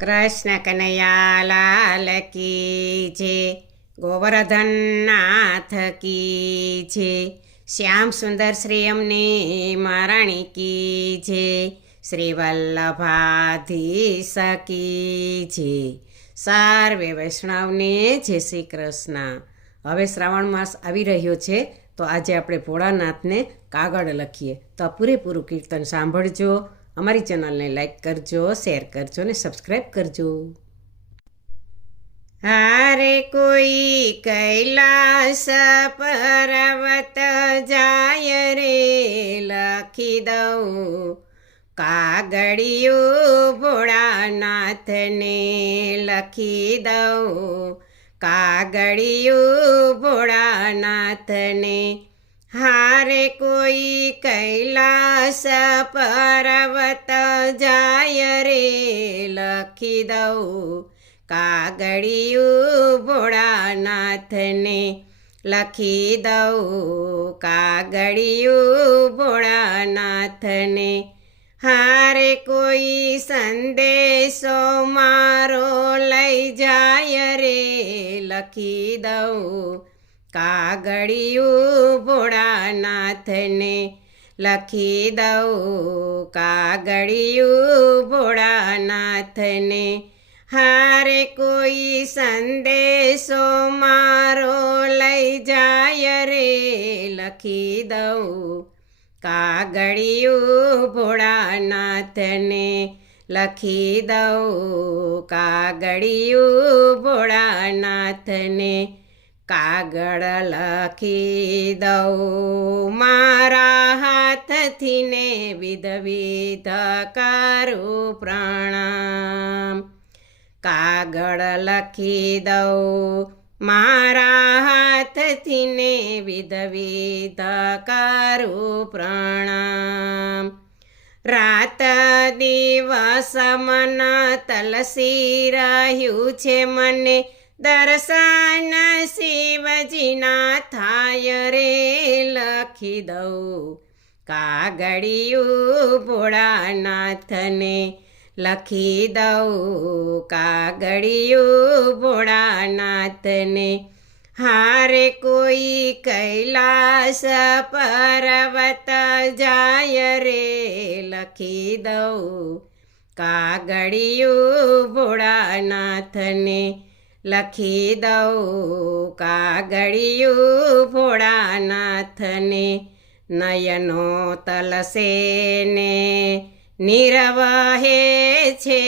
કૃષ્ણ કનૈયા લાલ કી છે, ગોવર્ધન નાથ કી છે, શ્યામ સુંદર શ્રી અમને મહારાણી કી છે, શ્રી વલ્લભાધીશ કી છે. સર્વે વૈષ્ણવને જય શ્રી કૃષ્ણ. હવે શ્રાવણ માસ આવી રહ્યો છે, તો આજે આપણે ભોળાનાથને કાગળ લખીએ. તો આ પૂરેપૂરું કીર્તન સાંભળજો. અમારી ચેનલને લાઈક કરજો, શેર કરજો ને સબસ્ક્રાઈબ કરજો. હારે કોઈ કૈલાસ પર્વત જાય રે, લખી દઉં કાગળિયું ભોળાનાથને, લખી દઉં કાગળિયું ભોળાનાથને. હારે કોઈ કૈલાસ પર્વત જાય રે, લખી દઉં કાગળિયું ભોળાનાથને, લખી દઉં કાગળિયું ભોળાનાથને. હારે કોઈ સંદેશો મારો લઈ જાય રે, લખી દઉં કાગળિયું ભોળાનાથને, લખી દઉં કાગળિયું ભોળાનાથને. હારે કોઈ સંદેશો મારો લઈ જાય રે, લખી દઉં કાગળિયું ભોળાનાથને, લખી દઉં કાગળિયું ભોળાનાથને. કાગળ લખી દઉં મારા હાથથી ને, વિધ વિધ કરું પ્રણામ. કાગળ લખી દઉં મારા હાથથી ને, વિધ વિધ કરું પ્રણામ. રાત દિવસ મન તલસી રહ્યું છે મને, દર્શન શિવજીના થાય રે, લખી દઉં કાગળિયું ભોળાનાથને, લખી દઉં કાગળિયું ભોળાનાથને. હારે કોઈ કૈલાસ પર્વત જાય રે, લખી દઉં કાગળિયું ભોળાનાથને, લખી દઉં કાગળિયું ભોળાનાથને. નયનો તલસે ને નીરવહે છે,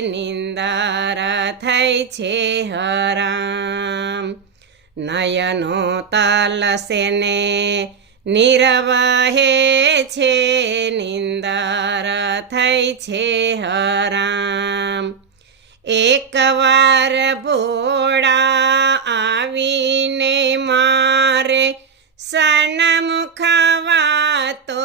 નિંદર થઈ છે હરામ. નયનો તલસે ને નીરવહે છે, નિંદર થઈ છે હરામ. એકવાર ભોળા આવીને મારે સન્મુખ વાતો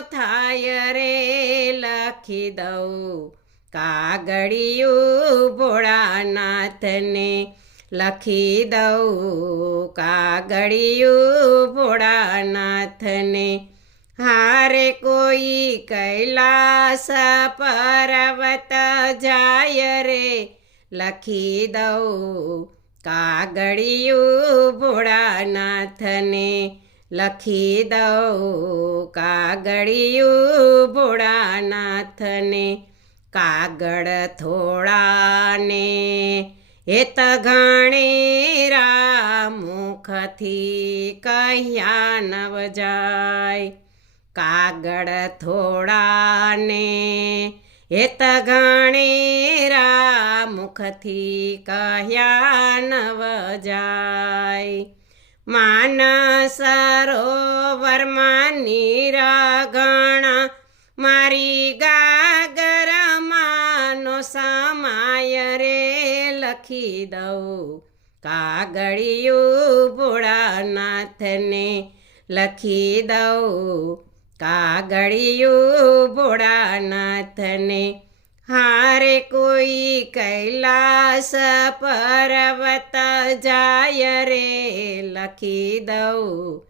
થાય રે, લખી દઉં કાગળિયું ભોળાનાથને, લખી દઉં કાગળિયું ભોળાનાથને. હારે કોઈ કૈલાસ પર્વત જાય રે, લખી દઉં કાગળિયું ભોળાનાથને, લખી દઉં કાગળિયું ભોળાનાથને. કાગળ થોડાને હેત ઘણેરા, મુખથી કહ્યા નવ જાય. કાગળ થોડાને હેત ઘણેરા, મુખથી કહ્યા નવ જાય. માનસ સરોવરમાં નીરગણા, મારી ગાગરમાંનો સમાય રે, લખી દઉં કાગળિયું ભોળાનાથને, લખી દઉં કાગળિયું ભોળાનાથને. હારે કોઈ કૈલાસ પર્વત જાય રે, લખી દઉં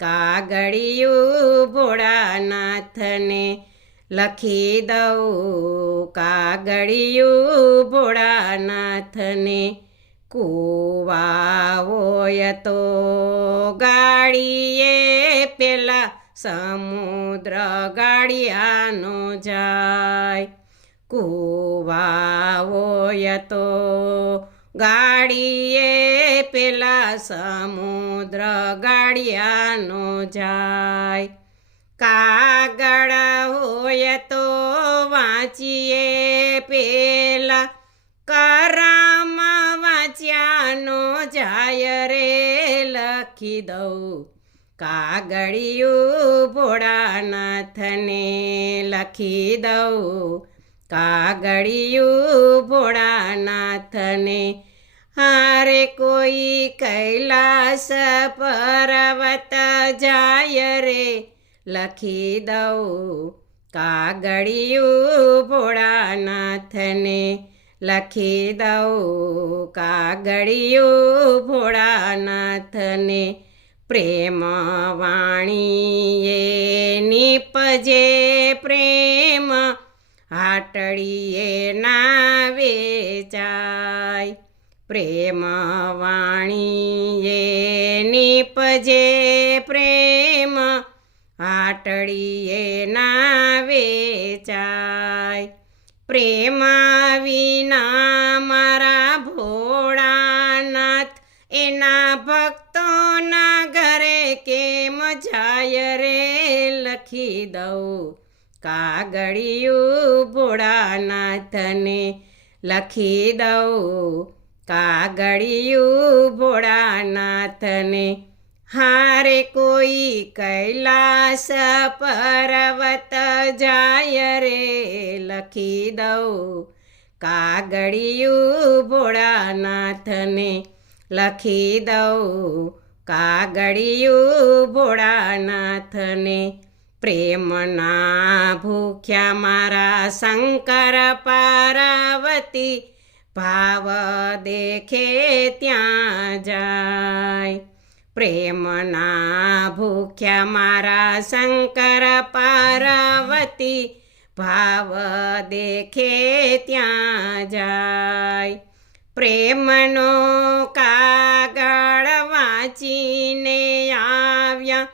કાગળિયું ભોળાનાથને, લખી દઉં કાગળિયું ભોળાનાથને. કૂવા હોય તો ગાડીએ પેલા સમુદ્ર ગાડિયાનો જાય. કૂવા હોય તો ગાડીએ પેલા સમુદ્ર ગાડિયાનો જાય. કાગળ હોય તો વાંચીએ પેલા કરમ વાંચ્યાનો જાય રે. લખી દઉં કાગળિયું ભોળાનાથને. લખી દઉં કાગળિયું ભોળાનાથને. હારે કોઈ કૈલાસ પર્વત જાય રે. લખી દઉં કાગળિયું ભોળાનાથને. લખી દઉં કાગળિયું ભોળાનાથને. પ્રેમ વાણીએ નીપજે પ્રેમ હાટડીએ ના વેચાય. પ્રેમ વાણીએ નીપજે પ્રેમ હાટડીએ ના વેચાય. પ્રેમ વિના મારા ભોળાનાથ એના ભક્તોના ઘરે કેમ જાય રે. લખી દઉં કાગળિયું ભોળાનાથને. લખી દઉં કાગળિયું ભોળાનાથને. હારે કોઈ કૈલાસ પર્વત જાય રે. લખી દઉં કાગળિયું ભોળાનાથને. લખી દઉં કાગળિયું ભોળાનાથને. પ્રેમના ભૂખ્યા મારા શંકર પાર્વતી ભાવ દેખે ત્યાં જાય. પ્રેમના ભૂખ્યા મારા શંકર પાર્વતી ભાવ દેખે ત્યાં જાય. પ્રેમનો કાગળ વાંચીને આવ્યા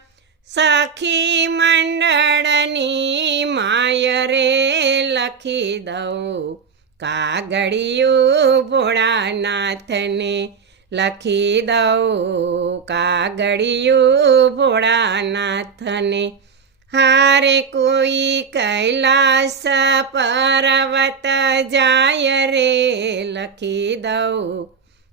સખી મંડળની માય રે. લખી દઉં કાગળિયું ભોળાનાથને. લખી દઉં કાગળિયું ભોળાનાથને. હારે કોઈ કૈલાસ પર્વત જાય રે. લખી દઉં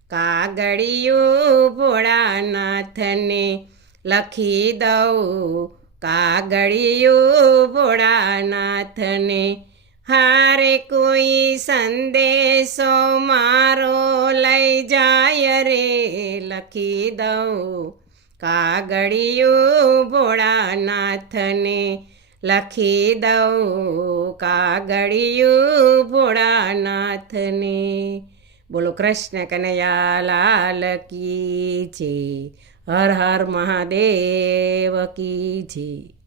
કાગળિયું ભોળાનાથને. લખી દઉં કાગળિયું ભોળાનાથને. હારે કોઈ સંદેશો મારો લઈ જાય રે. લખી દઉં કાગળિયું ભોળાનાથને. લખી દઉં કાગળિયું ભોળાનાથને. બોલો કૃષ્ણ કનૈયા લાલ કી જય. હર હર મહાદેવ કી જય.